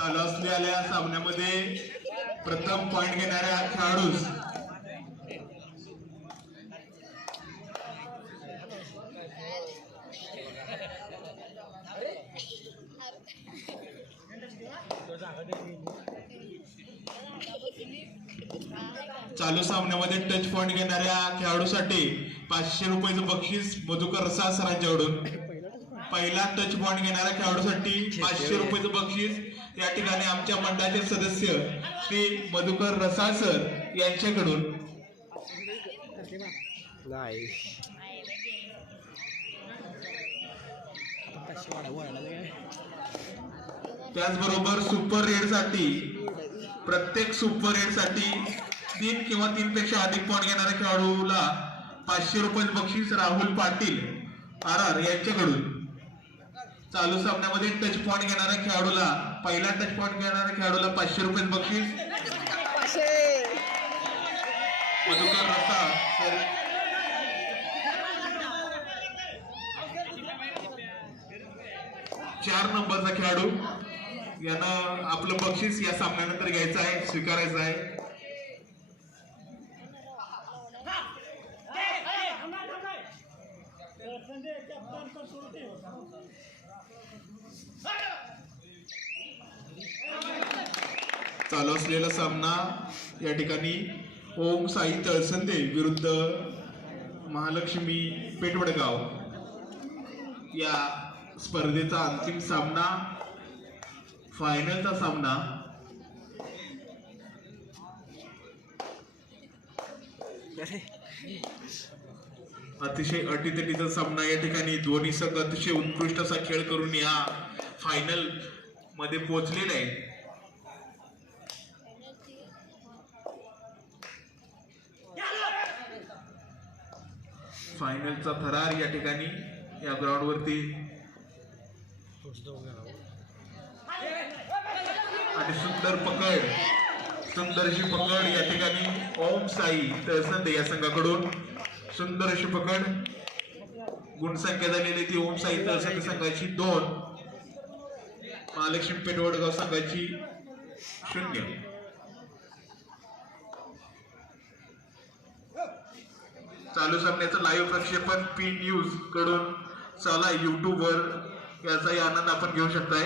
चालू असलेल्या सामन्यामध्ये प्रथम पॉइंट घेणाऱ्या खेळाडूस चालू सामन्यामध्ये टच पॉइंट घेणाऱ्या खेळाडूसाठी पाचशे रुपयाचं बक्षीस मधुकर रसा सरांच्याकडून पहिला टच पॉइंट घेणाऱ्या खेळाडूसाठी पाचशे रुपयाचं बक्षीस या ठिकाणी आमच्या मंडळाचे सदस्य श्री मधुकर रसाळ सर यांच्याकडून. त्याचबरोबर सुपर रेडसाठी प्रत्येक सुपर रेडसाठी तीन किंवा तीन पेक्षा अधिक पॉइंट घेणाऱ्या खेळाडूला पाचशे रुपये बक्षीस राहुल पाटील आर आर यांच्याकडून. चालू सामन्यामध्ये टच पॉइंट घेणाऱ्या खेळाडूला पहिला टच पॉइंट घेणाऱ्या खेळाडूला पाचशे रुपये बक्षीस. मधुकर रसा सर. चार नंबरचा खेळाडू. यांना आपलं बक्षीस या सामन्यानंतर घ्यायचं आहे स्वीकारायचं आहे चालू असलेला सामना या ठिकाणी ओम साई तळसंदे विरुद्ध महालक्ष्मी पेटवडगाव या स्पर्धेचा अंतिम सामना फायनलचा सामना. अतिशय अटीतटीचा सामना या ठिकाणी. दोन्ही संघ अतिशय उत्कृष्ट असा खेळ करून या फायनलमध्ये पोहोचलेला आहे. फायनलचा थरार या ठिकाणी या ग्राउंड वरती आणि सुंदर पकड सुंदरशी पकड या ठिकाणी ओम साई तहसंदे या संघाकडून. सुंदर अशी पकड. गुणसंख्या झालेली ती ओम साई तहसंदे संघाची दोन. महालक्ष्मी पेठ वडगाव संघाची शून्य. चालू सामन्याचं लाईव्ह प्रक्षेपण पी न्यूजकडून चला यूट्यूबवर याचाही आनंद आपण घेऊ शकताय.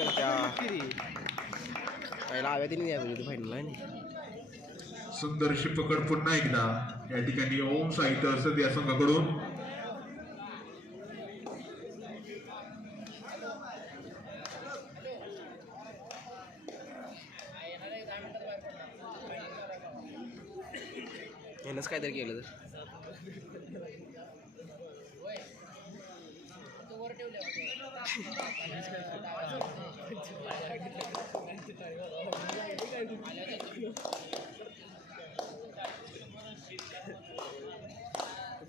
करत्या. पहिला हव्या तिने द्या फायनल आहे नाही सुंदर अशी पकड पुन्हा एकदा. या ठिकाणी ओम साहित्य असत या संघाकडून. यानंच काहीतरी केलं तर.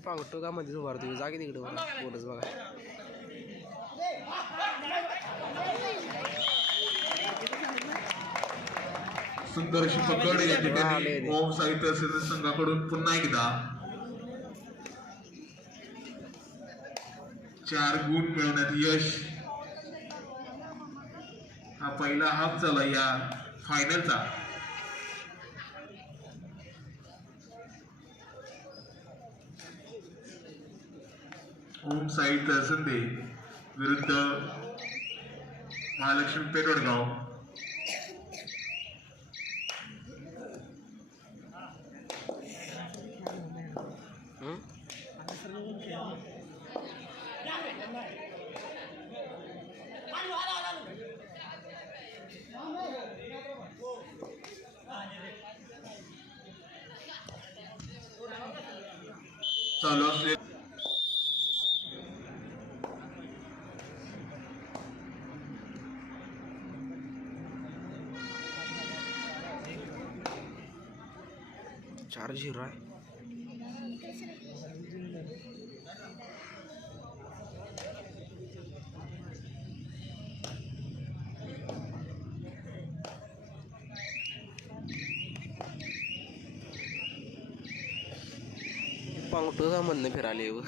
पांगटो का मध्ये उभार तुम्ही जागे तिकडे बघा पोटच बघा. सुंदर अशी पकड या ठिकाणी. ओम साहित्य संघाकडून पुन्हा एकदा. चार गुण मिळवण्यात यश. हा पहिला हाफ झाला या फायनलचा ओम साई तरसंदे विरुद्ध महालक्ष्मी पेटवडगाव. चालू असले. चार झिरो आहे. पांगतो का म्हणणं फिराले व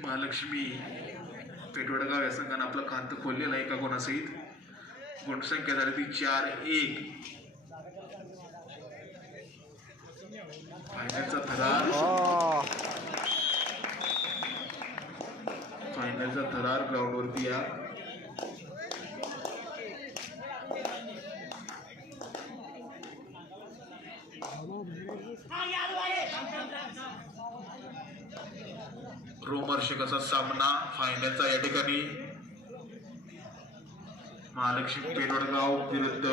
महालक्ष्मी पेटवडगाव या संघानं आपलं कांत खोललेला आहे एका कोण गुणसंख्या झाली ती चार एक. फायनलचा थरार. फायनलचा थरार ग्राउंडवरती या. रोमहर्षक असा सामना फायनलचा या ठिकाणी. महालक्ष्मी पेडवडगाव विरुद्ध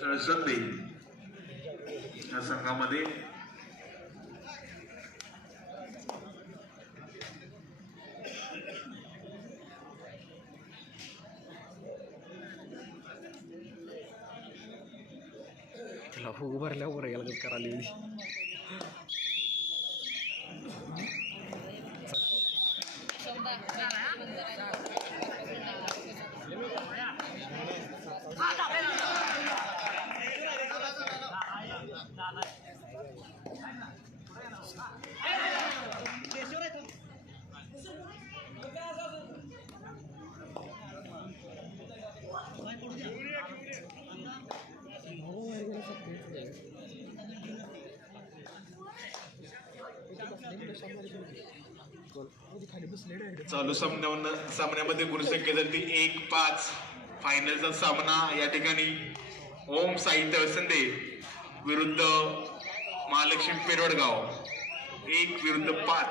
तळसंदे या संघामध्ये. त्याला फुग भरल्यावर गेला करायला चालू सामन्या सामन्यामध्ये गुणसंख्या झाली एक पाच. फायनलचा सामना या ठिकाणी ओम साहित्य संदे विरुद्ध महालक्ष्मी पेरवडगाव एक विरुद्ध पाच.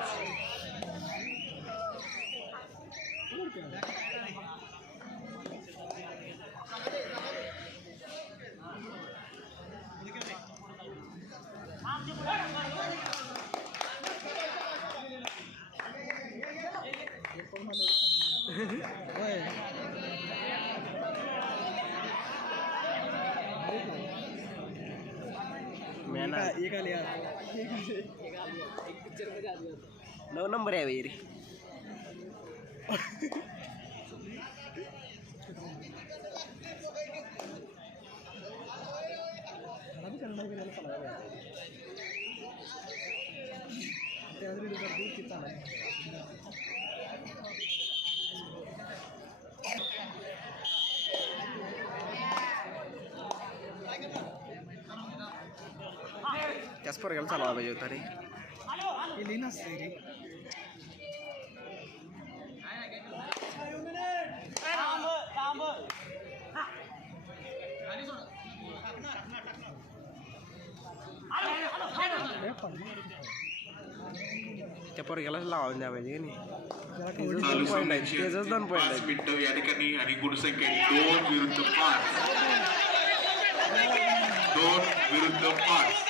नऊ नंबर आहे वैरी. त्याच पोरग्याला चालवा पाहिजे होता रे. त्या पोरग्यालाच लावायला द्या पाहिजे की नाही? पॉईंट आहेत सामन्याची त्याचंच दोन पॉईंट आहेत मिनिटं या ठिकाणी आणि गुणसंख्या दोन विरुद्ध पाच. दोन विरुद्ध पाच.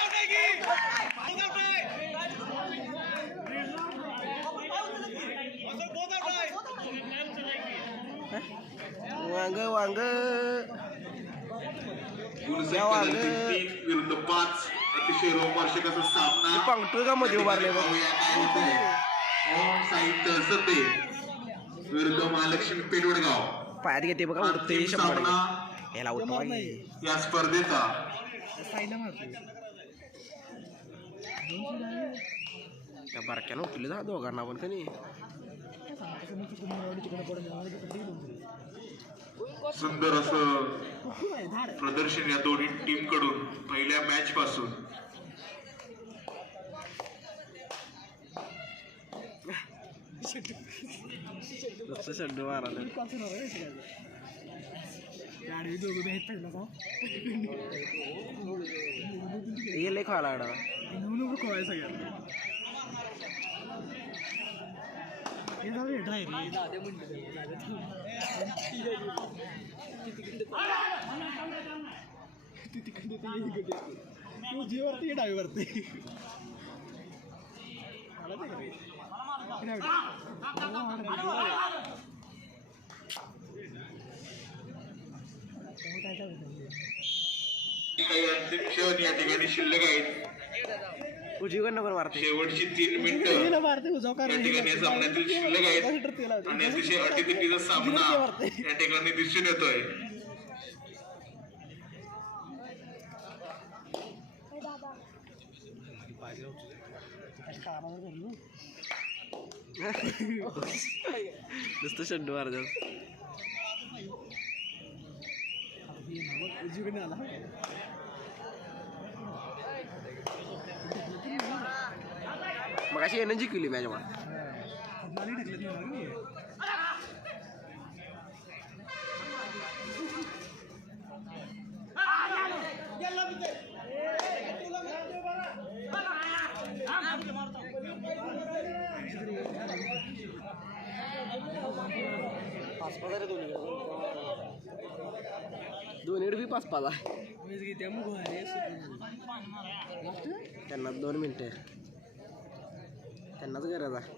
वांग वांग. गुणसंख्या तीन विरुद्ध पाच. अतिशय रोमहर्षक असा सामना. पांगतोय का मध्ये उभारले बघ. पाहूया काय होतंय. ओम साई तळसंदे विरुद्ध महालक्ष्मी पेडवडगाव. पायात घेते बघा उडते शंभर सामना. याला उठवा. या स्पर्धेचा. त्या बारक्यानं उठले जा दोघांना पण का नाही सुंदर असं प्रदर्शन या दोन्ही टीमकडून पहिल्या मॅच पासून. नुसतं शड्डू मारायला. हे झालं रे ती तिकडे तू जी वरती डावी वरती काही अंतिम क्षण या ठिकाणी शिल्लक आहेत. उजवीकडनं पण मारते शेवटची तीन मिनिटं. मारते या ठिकाणी या सामन्यातील शिल्लक आहेत. आणि अतिशय अटीतटीचा सामना या ठिकाणी दिसून येतोय. नुसतं शंडू मारतात उजवीकडे आला. मग अशी एनर्जी केली मॅच मला नाही ढकलत नाही ना रे. दोन्हीकडे बी पाच आहे सुकून. त्यांना दोन मिनटं त्यांनाच गरज आहे.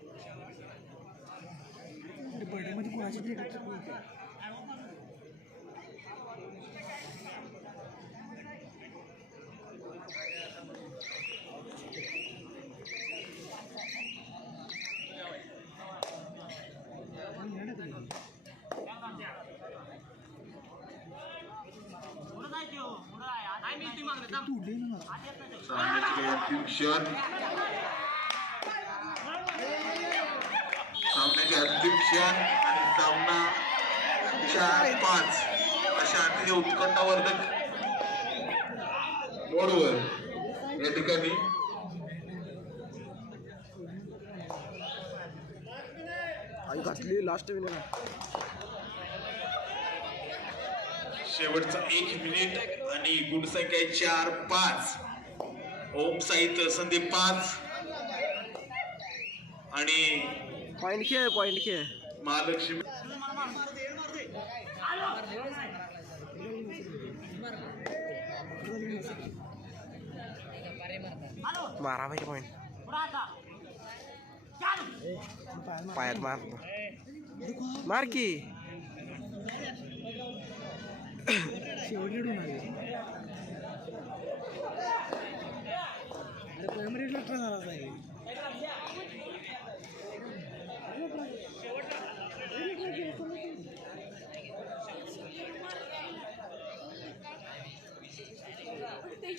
सामन्याचे अंतिम क्षण सामन्याचे अंतिम क्षण आणि सामना चार पाच. अशा अतिशय उत्कंठावर्धक मोडवर या ठिकाणी आणि घातली लास्ट विनर शेवटचा एक मिनिट आणि गुण संख्या चार पाच. ओम साहित्य संदीप पाच. आणि पॉईंट खेळ पॉईंट खेळ. महालक्ष्मी. मारा पाहिजे पॉईंट पायात मार. मार की. शेवटी उडून आली. प्रायमरी डॉक्टर झाला साहेब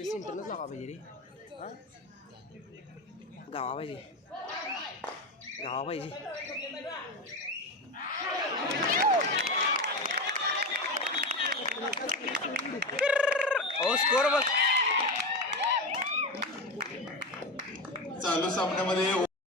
सेंटरलाच लावा पाहिजे रे. गावा पाहिजे. गावा पाहिजे. हो, ओ स्कोर बघ. चालू सामन्यामध्ये